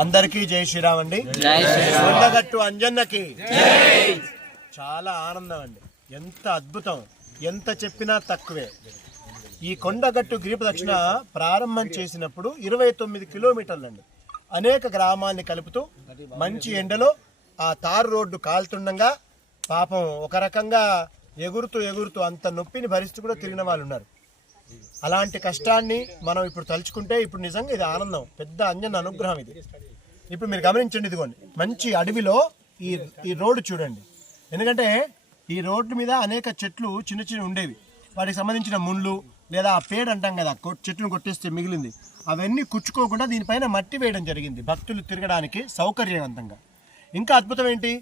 అందరికీ జై శ్రీరామ్ అండి. కొండగట్టు అంజన్నకి చాలా ఆనందం అండి. ఎంత అద్భుతం, ఎంత చెప్పినా తక్కువే. ఈ కొండగట్టు గిరి ప్రదక్షిణ ప్రారంభం చేసినప్పుడు 29 కిలోమీటర్లు అండి. అనేక గ్రామాల్ని కలుపుతూ మంచి ఎండలో ఆ తారు రోడ్డు కాలుతుండగా పాపం ఒక రకంగా ఎగురుతూ ఎగురుతూ అంత నొప్పిని భరిస్తూ కూడా తిరిగిన వాళ్ళు ఉన్నారు. అలాంటి కష్టాన్ని మనం ఇప్పుడు తలుచుకుంటే ఇప్పుడు నిజంగా ఇది ఆనందం, పెద్ద అంజన్న అనుగ్రహం ఇది. ఇప్పుడు మీరు గమనించండి, ఇదిగోండి మంచి అడవిలో ఈ రోడ్డు చూడండి. ఎందుకంటే ఈ రోడ్డు మీద అనేక చెట్లు చిన్న చిన్న ఉండేవి, వాటికి సంబంధించిన ముళ్ళు లేదా ఆ పేడ అంటాం కదా, చెట్లను కొట్టేస్తే మిగిలింది, అవన్నీ కుచ్చుకోకుండా దీనిపైన మట్టి వేయడం జరిగింది భక్తులు తిరగడానికి సౌకర్యవంతంగా. ఇంకా అద్భుతం ఏంటి,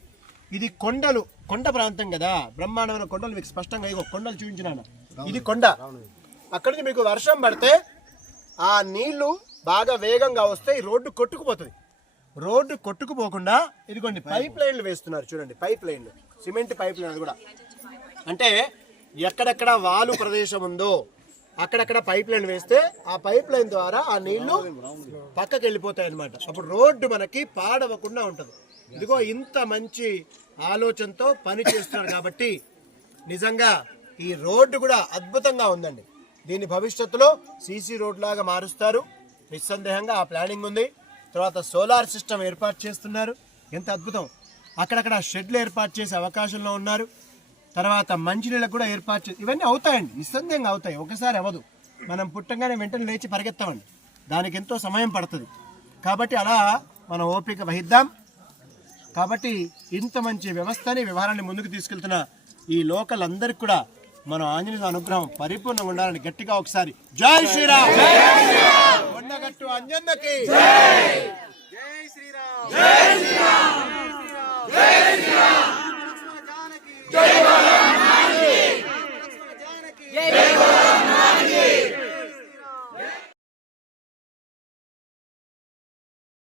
ఇది కొండ ప్రాంతం కదా, బ్రహ్మాండమైన కొండలు మీకు స్పష్టంగా ఇగో కొండలు చూపించిన ఇది కొండ. అక్కడి నుంచి మీకు వర్షం పడితే ఆ నీళ్లు బాగా వేగంగా వస్తే ఈ రోడ్డు కొట్టుకుపోతుంది. రోడ్డు కొట్టుకుపోకుండా ఇదిగోండి పైప్ లైన్లు వేస్తున్నారు చూడండి, పైప్ లైన్లు, సిమెంట్ పైప్ లైన్. అది కూడా అంటే ఎక్కడెక్కడ వాలు ప్రదేశం ఉందో అక్కడక్కడ పైప్ లైన్ వేస్తే ఆ పైప్ లైన్ ద్వారా ఆ నీళ్లు పక్కకి వెళ్ళిపోతాయి అన్నమాట. అప్పుడు రోడ్డు మనకి పాడవకుండా ఉంటుంది. ఇదిగో ఇంత మంచి ఆలోచనతో పని చేస్తున్నారు కాబట్టి నిజంగా ఈ రోడ్డు కూడా అద్భుతంగా ఉందండి. దీని భవిష్యత్తులో సీసీ రోడ్ లాగా మారుస్తారు నిస్సందేహంగా, ఆ ప్లానింగ్ ఉంది. తర్వాత సోలార్ సిస్టమ్ ఏర్పాటు చేస్తున్నారు, ఎంత అద్భుతం. అక్కడక్కడ షెడ్లు ఏర్పాటు చేసే అవకాశంలో ఉన్నారు. తర్వాత మంచినీళ్ళకు కూడా ఏర్పాటు చేసి ఇవన్నీ అవుతాయండి, నిస్సందేహంగా అవుతాయి. ఒకసారి అవ్వదు, మనం పుట్టంగానే వెంటనే లేచి పరిగెత్తామండి, దానికి ఎంతో సమయం పడుతుంది. కాబట్టి అలా మనం ఓపిక వహిద్దాం. కాబట్టి ఇంత మంచి వ్యవస్థని వ్యవహారాన్ని ముందుకు తీసుకెళ్తున్న ఈ లోకల్ అందరికి కూడా మనం ఆంజనేయ అనుగ్రహం పరిపూర్ణంగా ఉండాలని గట్టిగా ఒకసారి జై శ్రీరామ్. కొండగట్టు అంజన్నకి.